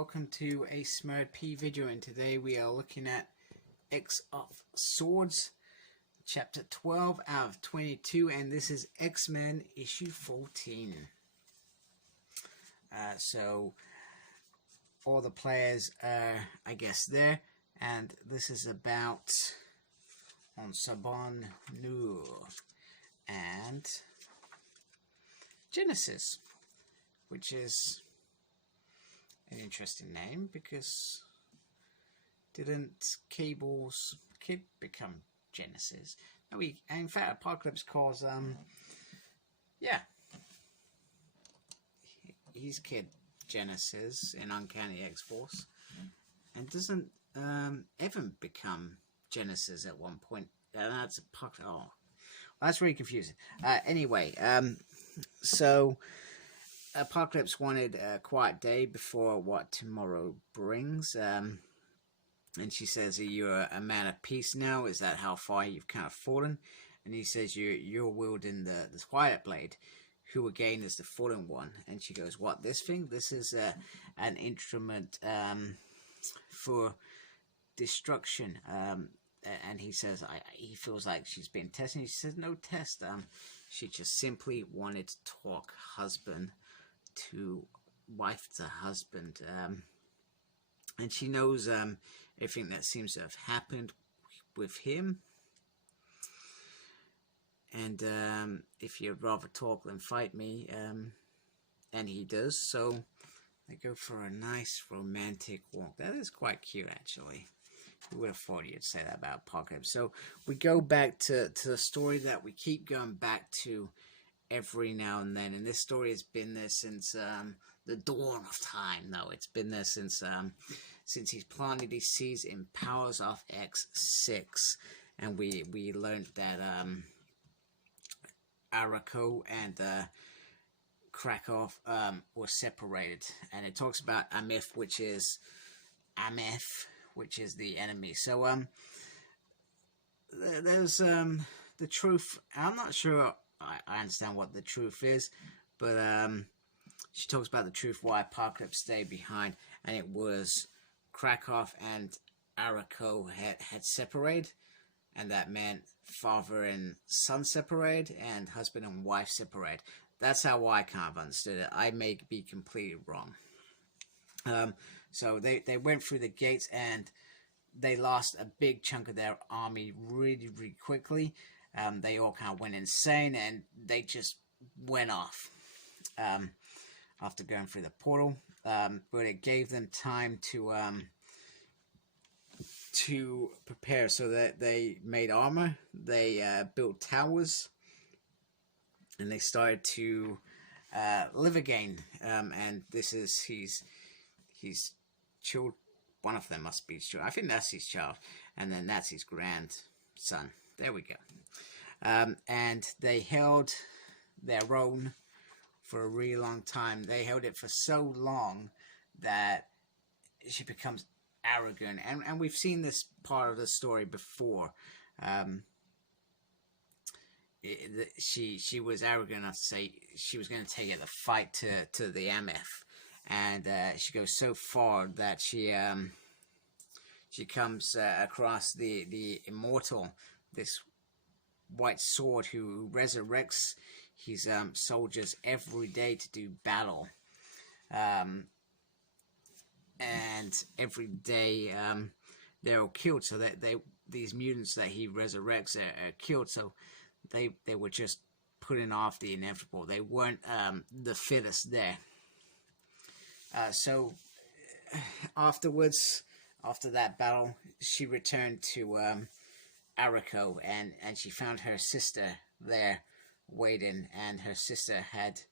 welcome to a Smurd video, and today we are looking at X of Swords, chapter 12 out of 22, and this is X-Men issue 14. So all the players are, I guess, there, and this is about on Saban Nur and Genesis, which is an interesting name because didn't Cable's kid become Genesis? No, in fact, Apocalypse calls his kid Genesis in Uncanny X-Force, and doesn't Evan become Genesis at one point? That's Apocalypse. Oh, well, that's really confusing. Anyway, so Apocalypse wanted a quiet day before what tomorrow brings. And she says, "Are you a man of peace now? Is that how far you've kind of fallen?" And he says, "You're wielding the Quiet Blade. Who again is the fallen one?" And she goes, "What, this thing? This is an instrument for destruction." And he says, he feels like she's been testing. She says, "No test. She just simply wanted to talk husband to wife to husband." And she knows everything that seems to have happened with him. And if you'd rather talk than fight me, and he does. So they go for a nice romantic walk. That is quite cute, actually. Who would have thought you'd say that about Apocalypse? So we go back to the story that we keep going back to every now and then. And this story has been there since the dawn of time. No, it's been there since he's planted these seeds in Powers of X6. And we learned that Arakko and Krakow were separated. And it talks about Ameth, which is the enemy. So there's the truth. I'm not sure I understand what the truth is, but she talks about the truth why Apocalypse stayed behind, and it was Krakow and Arakko had separated, and that meant father and son separated and husband and wife separated. That's how I kind of understood it. I may be completely wrong. So they went through the gates and they lost a big chunk of their army really, really quickly. They all kind of went insane and they just went off after going through the portal. But it gave them time to prepare, so that they made armor, they built towers, and they started to live again. And this is he's child. One of them must be his child. I think that's his child, and then that's his grandson. There we go. And they held their own for a really long time. They held it for so long that she becomes arrogant, and we've seen this part of the story before. She was arrogant enough to say she was going to take it the fight to the Ameth, and she goes so far that she comes across the Immortal, this white sword who resurrects his soldiers every day to do battle. And every day they're all killed, so that these mutants that he resurrects are killed. So they were just putting off the inevitable. They weren't the fittest there. So afterwards, after that battle, she returned to Arakko, and she found her sister there waiting, and her sister had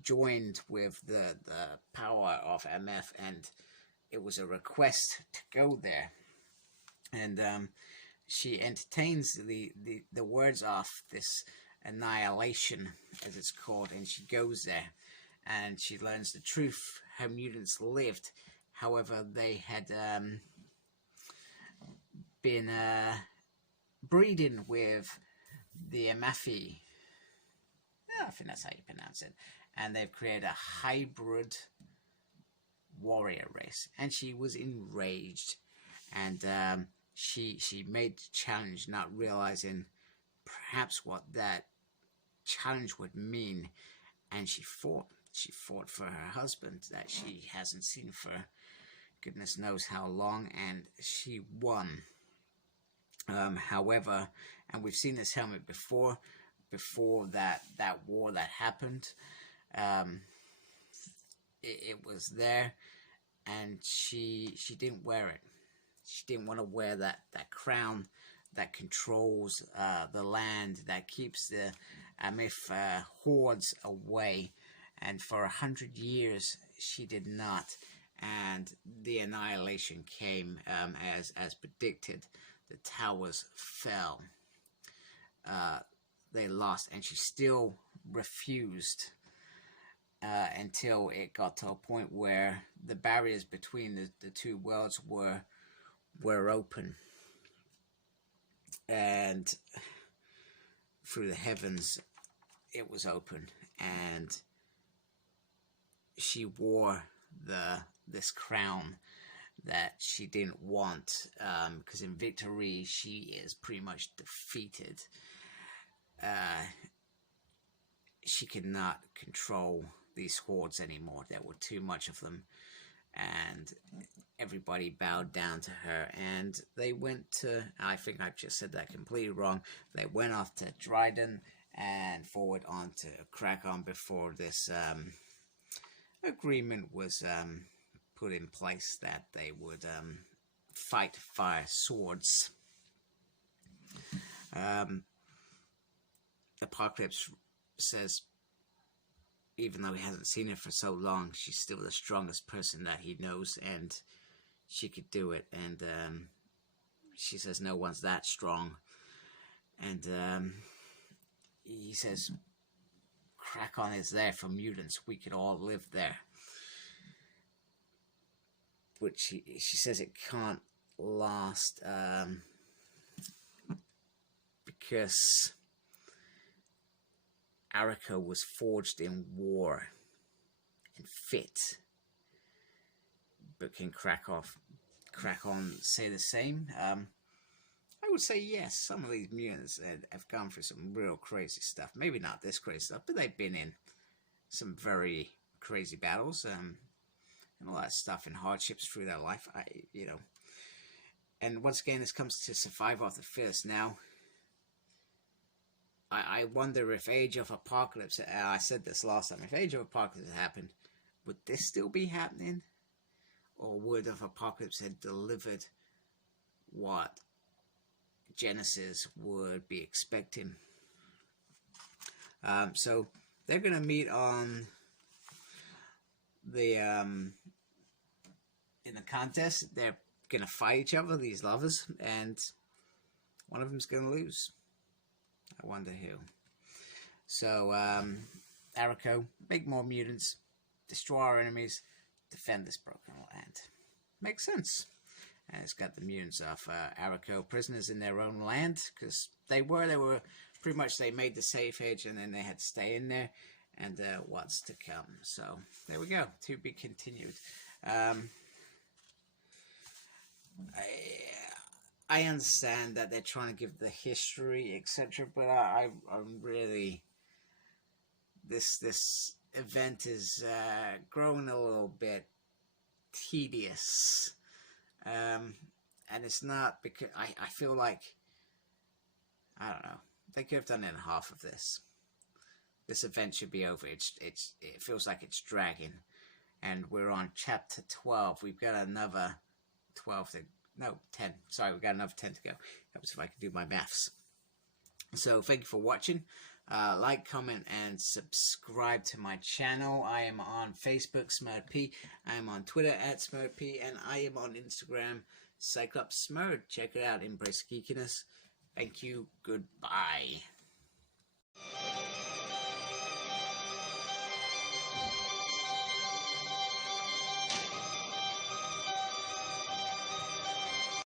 joined with the power of Ameth, and it was a request to go there. And she entertains the words of this annihilation, as it's called, and she goes there and she learns the truth. Her mutants lived, however they had been breeding with the Amafi. Yeah, I think that's how you pronounce it. And they've created a hybrid warrior race, and she was enraged, and she made the challenge, not realizing perhaps what that challenge would mean, and she fought. She fought for her husband that she hasn't seen for goodness knows how long, and she won. However, and we've seen this helmet before that war that happened. It was there, and she didn't wear it. She didn't want to wear that crown that controls the land, that keeps the Amith hordes away. And for 100 years, she did not. And the annihilation came as predicted. The towers fell. They lost, and she still refused until it got to a point where the barriers between the two worlds were open, and through the heavens it was open, and she wore this crown that she didn't want, because in victory she is pretty much defeated. She could not control these hordes anymore. There were too much of them, and everybody bowed down to her, and they went to, I think I've just said that completely wrong, they went off to Dryden and forward on to Krakon before this agreement was put in place that they would fight fire swords. Apocalypse says, even though he hasn't seen her for so long, she's still the strongest person that he knows, and she could do it. And she says no one's that strong. And he says Krakon is there for mutants. We could all live there. But she says it can't last because Arakko was forged in war and fit. But can Krakon say the same? I would say yes. Some of these mutants have gone through some real crazy stuff. Maybe not this crazy stuff, but they've been in some very crazy battles and all that stuff and hardships through their life. And once again, this comes to survival of the fittest. Now, I wonder if Age of Apocalypse, I said this last time, if Age of Apocalypse happened, would this still be happening? Or would of Apocalypse have delivered what Genesis would be expecting? So they're going to meet on the in the contest. They're going to fight each other, these lovers, and one of them's going to lose. I wonder who. So Arakko, make more mutants, destroy our enemies, defend this broken land. Makes sense. And it's got the mutants of Arakko prisoners in their own land, because they were pretty much, they made the safe hedge and then they had to stay in there, and what's to come. So there we go, to be continued. I understand that they're trying to give the history, etc., but I'm really, this event is growing a little bit tedious, and it's not because I feel like, I don't know, they could have done it in half of this. This event should be over. It feels like it's dragging, and we're on chapter 12. We've got another 10. Sorry, we've got another 10 to go. Helps if I can do my maths. So thank you for watching. Like, comment, and subscribe to my channel. I am on Facebook, SmurredP. I am on Twitter @SmurredP, and I am on Instagram, Cyclops Smurred. Check it out. Embrace geekiness. Thank you. Goodbye.